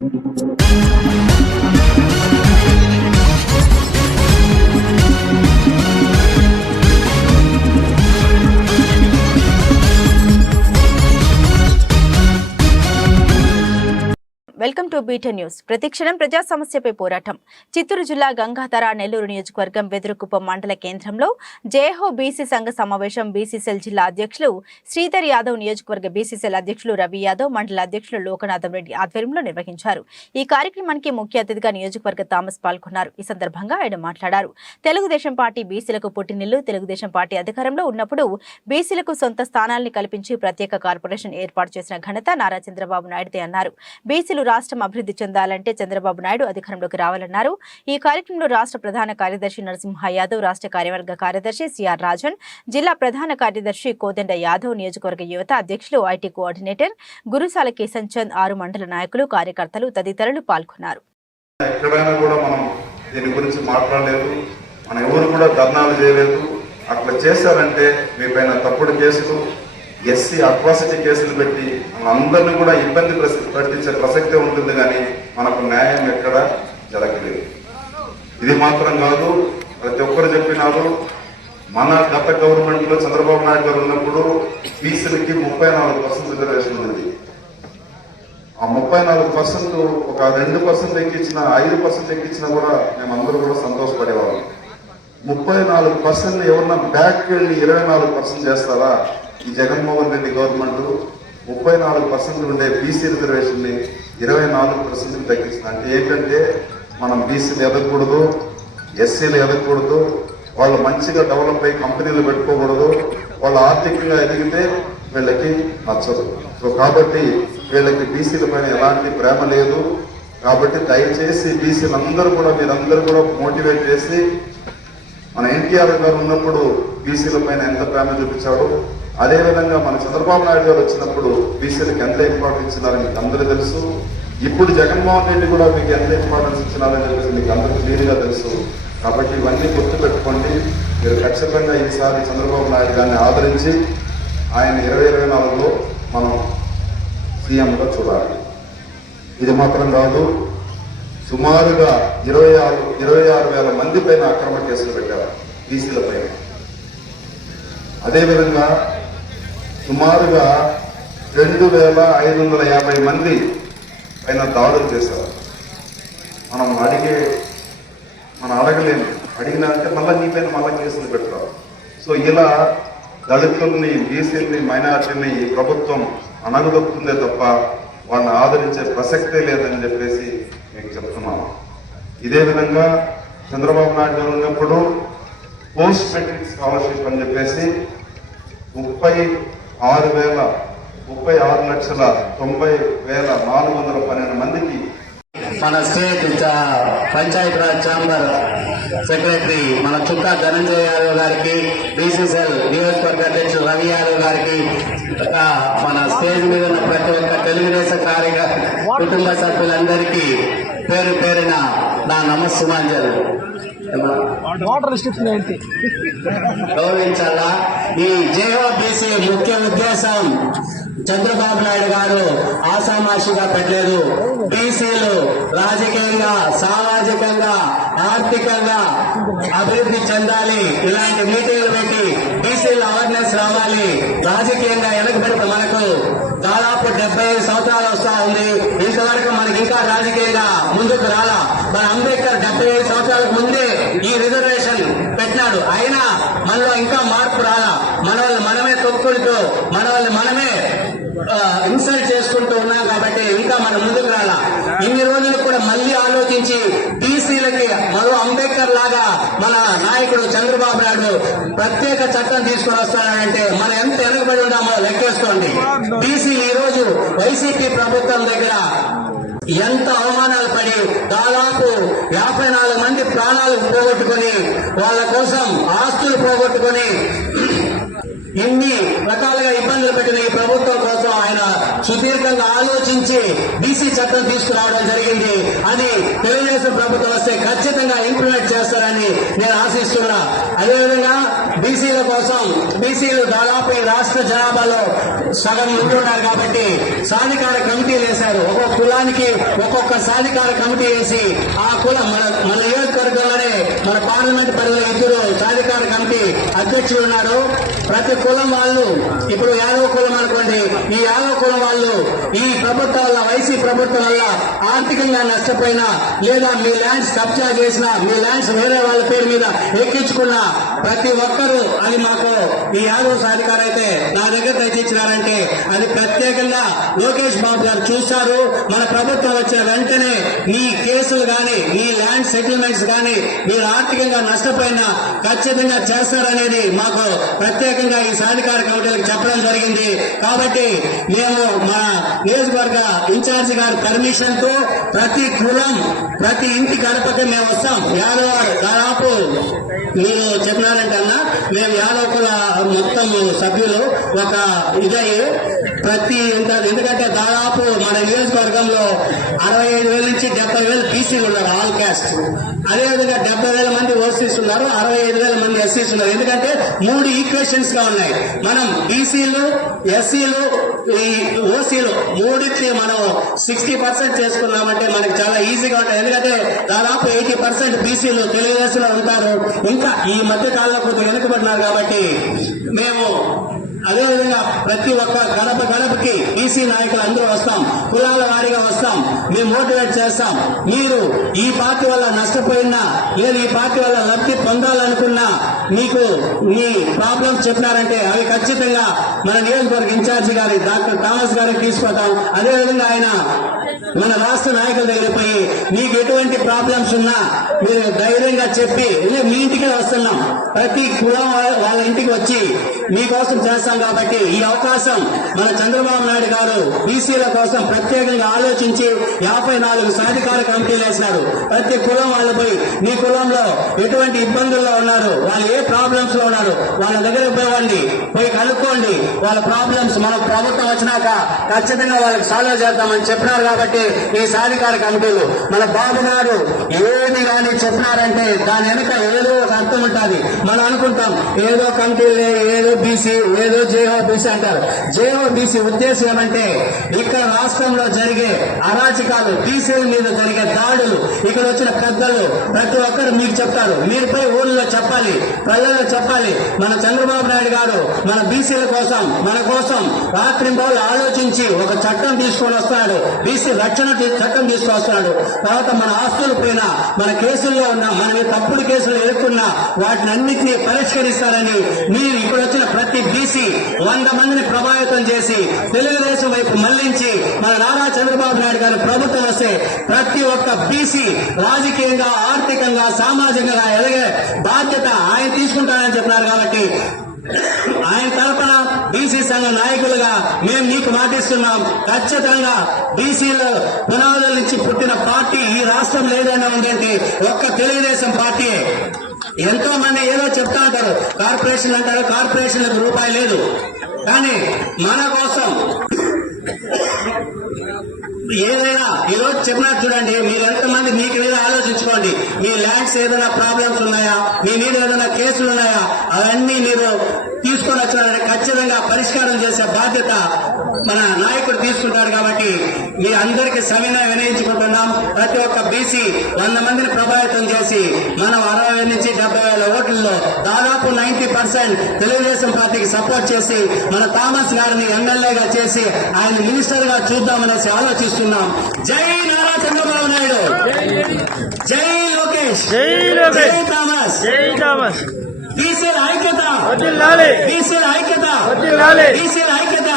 Thank you. Welcome to Beaten news. ప్రతిక్షణం ప్రజా సమస్యపై పోరాటం. చిత్తూరు జిల్లా గంగాధర నెల్లూరు నియోజకవర్గం బెదురుకుప్పం మండల కేంద్రంలో జేహో బీసీ సంఘ సమావేశం బీసీసీఎల్ జిల్లా అధ్యక్షులు శ్రీధర్ యాదవ్ నియోజకవర్గ బీసీసీఎల్ అధ్యక్షులు రవి యాదవ్ మండల అధ్యక్షులు లోకనాథం రెడ్డి ఆధ్వర్యంలో నిర్వహించారు. ఈ కార్యక్రమానికి ముఖ్య అతిథిగా నియోజకవర్గ థామస్ పాల్గొన్నారు. ఈ సందర్భంగా ఆయన మాట్లాడారు. తెలుగుదేశం పార్టీ బీసీలకు పుట్టినిల్లు తెలుగుదేశం పార్టీ అధికారంలో ఉన్నప్పుడు బీసీలకు సొంత స్థానాల్ని కల్పించి ప్రత్యేక కార్పొరేషన్ ఏర్పాటు చేసిన ఘనత నారా చంద్రబాబు నాయుడుదే అన్నారు. బీసీలు రాష్ట్రం అభివృద్ధి చెందాలంటే చంద్రబాబు నాయుడు అధికారంలోకి రావాలన్నారు. ఈ కార్యక్రమంలో రాష్ట్ర ప్రధాన కార్యదర్శి నరసింహ యాదవ్ రాష్ట్ర కార్యవర్గ కార్యదర్శి సిఆర్ రాజన్ జిల్లా ప్రధాన కార్యదర్శి కోదండ యాదవ్ నియోజకవర్గ యువత అధ్యక్షులు ఐటీ కోఆర్డినేటర్ గురుసాల కిషన్ చంద్ ఆరు మండల నాయకులు కార్యకర్తలు తదితరులు పాల్గొన్నారు. ఎక్కడైనా కూడా మనం దీని గురించి మాట్లాడలేదు. మనం ఎవరు కూడా ధర్నాలు చేయలేదు. అట్లా చేశారంటే మీ పైన తప్పుడు కేసులు ఎస్సీ అట్రాసిటీ కేసులు పెట్టి మనందరినీ కూడా ఇబ్బంది ప్రస- పట్టించే ప్రసక్తే ఉంటుంది కానీ మనకు న్యాయం ఎక్కడ జరగలేదు. ఇది మాత్రం కాదు ప్రతి ఒక్కరు చెప్పినారు మన గత గవర్నమెంట్లో చంద్రబాబు నాయుడు గారు ఉన్నప్పుడు బీసీలకి ముప్పై నాలుగు పర్సెంట్ రిజర్వేషన్ ఉంది ఆ ముప్పై నాలుగు పర్సెంట్ ఒక రెండు పర్సెంట్ ఎక్కించిన ఐదు పర్సెంట్ ఎక్కించినా కూడా మేము అందరూ కూడా సంతోషపడేవాళ్ళం. ముప్పై నాలుగు పర్సెంట్ ఎవరన్నా బ్యాక్ వెళ్ళి ఇరవై నాలుగు పర్సెంట్ చేస్తారా? ఈ జగన్మోహన్ రెడ్డి గవర్నమెంట్ ముప్పై నాలుగు పర్సెంట్ ఉండే బీసీ రిజర్వేషన్ని ఇరవై నాలుగు పర్సెంట్ తగ్గిస్తుంది. అంటే ఏంటంటే మనం బీసీలు ఎదగకూడదు ఎస్సీలు ఎదగకూడదు వాళ్ళు మంచిగా డెవలప్ అయ్యి కంపెనీలు పెట్టుకోకూడదు వాళ్ళు ఆర్థికంగా ఎదిగితే వీళ్ళకి నచ్చదు. సో కాబట్టి వీళ్ళకి బీసీల పైన ఎలాంటి ప్రేమ లేదు. కాబట్టి దయచేసి బీసీలందరూ కూడా మీరందరూ కూడా మోటివేట్ చేసి మన ఎన్టీఆర్ గారు ఉన్నప్పుడు బీసీల పైన ఎంత ప్రేమ చూపించాడు అదేవిధంగా మన చంద్రబాబు నాయుడు గారు వచ్చినప్పుడు బీసీలకు ఎంత ఇంపార్టెన్స్ ఇచ్చినారని మీకు అందరూ తెలుసు. ఇప్పుడు జగన్మోహన్ రెడ్డి కూడా మీకు ఎంత ఇంపార్టెన్స్ ఇచ్చినారని చెప్పేసి మీకు అందరూ క్లియర్గా తెలుసు. కాబట్టి ఇవన్నీ గుర్తుపెట్టుకోండి. మీరు ఖచ్చితంగా ఈసారి చంద్రబాబు నాయుడు గారిని ఆదరించి ఆయన ఇరవై ఇరవై నాలుగులో మనం సీఎంగా చూడాలి. ఇది మాత్రం కాదు. సుమారుగా ఇరవై ఆరు ఇరవై ఆరు వేల మంది పైన అక్రమ కేసులు పెట్టారు బీసీల పైన. అదేవిధంగా సుమారుగా రెండు వేల ఐదు వందల యాభై మంది పైన దాడులు చేశారు మనం అడిగే మనం అడగలేము అడిగినా అంటే మళ్ళీ నీ పైన మళ్ళీ కేసులు పెట్టారు సో ఇలా దళితుల్ని బీసీల్ని మైనార్టీని ఈ ప్రభుత్వం అనగదొక్కుతుందే తప్ప వాళ్ళని ఆదరించే ప్రసక్తే లేదని చెప్పేసి మేము చెప్తున్నాను. ఇదే విధంగా చంద్రబాబు నాయుడు గారు ఉన్నప్పుడు పోస్ట్ మెట్రిక్ స్కాలర్షిప్ అని చెప్పేసి ముప్పై ఆరు వేల ముప్పై ఆరు లక్షల తొంభై వేల నాలుగు వందల పన్నెండు మందికి మన స్టేట్ చ- పంచాయత్ రాజ్ ఛాంబర్ సెక్రటరీ మన చుక్కా ధనంజయ యాదవ్ గారికి బీసీసీఎల్ నియోజకవర్గ అధ్యక్షుడు రవి యాదవ్ గారికి మన స్టేజ్ మీద ఉన్న ప్రతి ఒక్క తెలుగుదేశం కార్య కుటుంబ సభ్యులందరికీ పేరు పేరిన నా నమస్సుమాంజలు. వాటర్ రిస్ట్రిక్షన్ ఏంటి? గౌరవించాలా? ఈ జేఓబీసీ ముఖ్య ఉద్దేశం చంద్రబాబు నాయుడు గారు ఆసామాషిగా పెట్టలేదు. బీసీలు రాజకీయంగా సామాజికంగా ఆర్థికంగా అభివృద్ధి చెందాలి. ఇలాంటి మీటింగ్లు పెట్టి బీసీల అవేర్నెస్ రావాలి. రాజకీయంగా వెనకబెడితే మనకు దాదాపు డెబ్బై సంవత్సరాలు వస్తా ఉంది. ఇంతవరకు మనకి ఇంకా రాజకీయంగా ముందుకు రాలా? మన అంబేద్కర్ డెబ్బై ఏడు సంవత్సరాలకు ముందే ఈ రిజర్వేషన్ పెట్టినాడు. అయినా మనలో ఇంకా మార్పు రాలా. మన వాళ్ళు మనమే తొక్కుకుంటూ మన వాళ్ళు మనమే ఇన్సల్ట్ చేసుకుంటూ ఉన్నాం కాబట్టి ఇంకా మనం ముందుకు రాలా. ఇన్ని రోజులు కూడా మళ్ళీ ఆలోచించి బీసీలకి మరో అంబేద్కర్ లాగా మన నాయకుడు చంద్రబాబు నాయుడు ప్రత్యేక చట్టం తీసుకుని వస్తాడంటే మనం ఎంత వెనకబడి ఉన్నామో లెక్కేసుకోండి. బీసీలు ఈ రోజు వైసీపీ ప్రభుత్వం దగ్గర ఎంత అవమానాలు పడి దాదాపు యాభై నాలుగు మంది ప్రాణాలు పోగొట్టుకొని వాళ్ళ కోసం ఆస్తులు పోగొట్టుకొని ఎన్ని రకాలుగా ఇబ్బందులు పెట్టిన ఈ ప్రభుత్వం కోసం ఆయన సుదీర్ఘంగా ఆలోచించి బీసీ చట్టం తీసుకురావడం జరిగింది అది తెలుగుదేశం ప్రభుత్వం వస్తే ఖచ్చితంగా ఇంప్లిమెంట్ చేస్తారని నేను ఆశిస్తున్నా. అదేవిధంగా బీసీల కోసం బీసీలు దాదాపు ఈ రాష్ట్ర జనాభాలో సగం ఉంటున్నారు కాబట్టి సాధికార కమిటీలు వేశారు. ఒక్కొక్క కులానికి ఒక్కొక్క సాధికార కమిటీ వేసి ఆ కులం మన మన నియోజకవర్గంలోనే మన పార్లమెంట్ పరిధి మధ్యలో సాధికార కమిటీ అధ్యక్షులు ఉన్నారు. ప్రతి కులం వాళ్ళు ఇప్పుడు యాదవ కులం అనుకోండి ఈ యాదవ కులం వాళ్ళు ఈ ప్రభుత్వం వల్ల వైసీ ప్రభుత్వం వల్ల ఆర్థికంగా నష్టపోయినా లేదా మీ ల్యాండ్స్ కబ్జా చేసినా మీ ల్యాండ్స్ వేరే వాళ్ళ పేరు మీద ఎక్కించుకున్న ప్రతి ఒక్కరూ అది మాకు ఈ యాదవ సాధికారు అయితే నా దగ్గర దయచేసినారంటే అది ప్రత్యేకంగా లోకేష్ బాబు గారు చూస్తారు మన ప్రభుత్వం వచ్చిన వెంటనే మీ కేసులు కానీ మీ ల్యాండ్ సెటిల్మెంట్స్ కానీ మీరు ఆర్థికంగా నష్టపోయినా ఖచ్చితంగా చేస్తారనేది మాకు ప్రత్యేకంగా ఈ సాధికార కమిటీలకు చెప్పడం జరిగింది. కాబట్టి మేము మా నియోజకవర్గ ఇన్ఛార్జి గారి పర్మిషన్తో ప్రతి కులం ప్రతి ఇంటి గడపకి మేము వస్తాం. యాదవ దాదాపు మీరు చెప్పినారంటే అన్న మేము యాదవ కుల మొత్తం సభ్యులు ఒక ఇదై ప్రతి ఎందుకంటే దాదాపు మన నియోజకవర్గంలో అరవై ఐదు వేల నుంచి డెబ్బై వేలు బీసీలు ఉన్నారు ఆల్ క్యాస్ట్. అదేవిధంగా డెబ్బై వేల మంది ఓసీస్ ఉన్నారు అరవై ఐదు వేల మంది ఎస్సీస్ ఉన్నారు. ఎందుకంటే మూడు ఈక్వేషన్స్గా ఉన్నాయి. మనం బీసీలు ఎస్సీలు ఈ ఓసీలు మూడింటిని మనం సిక్స్టీ పర్సెంట్ చేసుకున్నామంటే మనకి చాలా ఈజీగా ఉంటుంది ఎందుకంటే దాదాపు ఎయిటీ పర్సెంట్ బీసీలు తెలుగుదేశంలో ఉంటారు. ఇంకా ఈ మధ్య కాలంలో కొంచెం వెనుకబడినారు కాబట్టి మేము అదేవిధంగా ప్రతి ఒక్క గడప గడపకి బీసీ నాయకులు అందరూ వస్తాం. కులాల వారీగా వస్తాం. మేము మోటివేట్ చేస్తాం. మీరు ఈ పార్టీ వల్ల నష్టపోయినా లేదు ఈ పార్టీ వల్ల లబ్ధి పొందాలనుకున్నా మీకు మీ ప్రాబ్లమ్స్ చెప్పినారంటే అవి ఖచ్చితంగా మన నియోజకవర్గ ఇన్ఛార్జి గారి డాక్టర్ థామస్ గారికి తీసుకుంటాం అదేవిధంగా ఆయన మన రాష్ట్ర నాయకుల దగ్గర పోయి మీకు ఎటువంటి ప్రాబ్లమ్స్ ఉన్నా మీరు ధైర్యంగా చెప్పి "ఇదే మీ ఇంటికే వస్తున్నాం. ప్రతి కులం వాళ్ళ వాళ్ళ ఇంటికి వచ్చి మీకోసం చేస్తాం కాబట్టి ఈ అవకాశం మన చంద్రబాబు నాయుడు గారు బీసీల కోసం ప్రత్యేకంగా ఆలోచించి యాభై నాలుగు సాధికార కమిటీలు వేసినారు. ప్రతి కులం వాళ్ళు పోయి మీ కులంలో ఎటువంటి ఇబ్బందుల్లో ఉన్నారు వాళ్ళు ఏ ప్రాబ్లమ్స్లో ఉన్నారు వాళ్ళ దగ్గర పోవండి పోయి కనుక్కోండి. వాళ్ళ ప్రాబ్లమ్స్ మన ప్రభుత్వం వచ్చినాక ఖచ్చితంగా వాళ్ళకి సాల్వ్ చేద్దామని చెప్పినారు కాబట్టి ఈ సాధికార కమిటీలు మన బాబు గారు ఏది కానీ చెప్పినారంటే దాని వెనుక ఏదో ఒక అర్థం ఉంటుంది. మనం అనుకుంటాం ఏదో కమిటీలు ఏదో బీసీ ఏదో జేహో బీసీ అంటారు. జేహో బీసీ ఉద్దేశం ఏమంటే ఇక్కడ రాష్ట్రంలో జరిగే అరాచకాలు బీసీల మీద జరిగే దాడులు ఇక్కడ వచ్చిన పెద్దలు ప్రతి ఒక్కరు మీకు చెప్తారు. మీరు పోయి ఊళ్ళో చెప్పాలి ప్రజల్లో చెప్పాలి. మన చంద్రబాబు నాయుడు గారు మన బీసీల కోసం మన కోసం రాత్రింబౌలు ఆలోచించి ఒక చట్టం తీసుకొని వస్తున్నాడు. బీసీ రక్షణ చట్టం తీసుకొస్తున్నాడు. తర్వాత మన ఆస్తుల పైన మన కేసుల్లో ఉన్న మనమే తప్పుడు కేసులు ఎదుర్కొన్న వాటిని అన్నింటినీ పరిష్కరిస్తారని మీరు ఇక్కడ వచ్చిన ప్రతి బీసీ వంద మందిని ప్రభావితం చేసి తెలుగుదేశం వైపు మళ్ళించి మన నారా చంద్రబాబు నాయుడు గారి ప్రభుత్వం వస్తే ప్రతి ఒక్క బీసీ రాజకీయంగా ఆర్థికంగా సామాజికంగా ఎదగే బాధ్యత ఆయన తీసుకుంటారని చెప్పినారు కాబట్టి ఆయన తరపున బీసీ సంఘ నాయకులుగా మేము నీకు మాటిస్తున్నాం. ఖచ్చితంగా బీసీల పునాదుల నుంచి పుట్టిన పార్టీ ఈ రాష్ట్రం ఏదైనా ఉందంటే ఒక్క తెలుగుదేశం పార్టీయే ఎంతో మంది ఏదో చెప్తా ఉంటారు. కార్పొరేషన్ అంటారు కార్పొరేషన్లకు రూపాయి లేదు. కానీ మన కోసం ఏదైనా ఈరోజు చెప్పినా చెప్పినట్టు చూడండి. మీరు ఎంతమంది మీకు మీద ఆలోచించుకోండి. మీ ల్యాండ్స్ ఏదైనా ప్రాబ్లమ్స్ ఉన్నాయా? మీ మీద ఏదైనా కేసులు ఉన్నాయా? అవన్నీ మీరు ఖచ్చితంగా పరిష్కారం చేసే బాధ్యత మన నాయకుడు తీసుకుంటాడు కాబట్టి మీ అందరికీ సవినయం వినయించుకుంటున్నాం ప్రతి ఒక్క బీసీ వంద మందిని ప్రభావితం చేసి మనం అరవై వేల నుంచి డెబ్బై వేల ఓట్లలో దాదాపు నైన్టీ పర్సెంట్ తెలుగుదేశం పార్టీకి సపోర్ట్ చేసి మన థామస్ గారిని ఎమ్మెల్యేగా చేసి ఆయన మినిస్టర్గా చూద్దామనేసి ఆలోచిస్తున్నాం. జై నారా చంద్రబాబు నాయుడు. జై లోకేష్. జై లోకేష్. జై థామస్. బీసీల ఐక్యత బీసీల ఐక్యత బీసీల ఐక్యత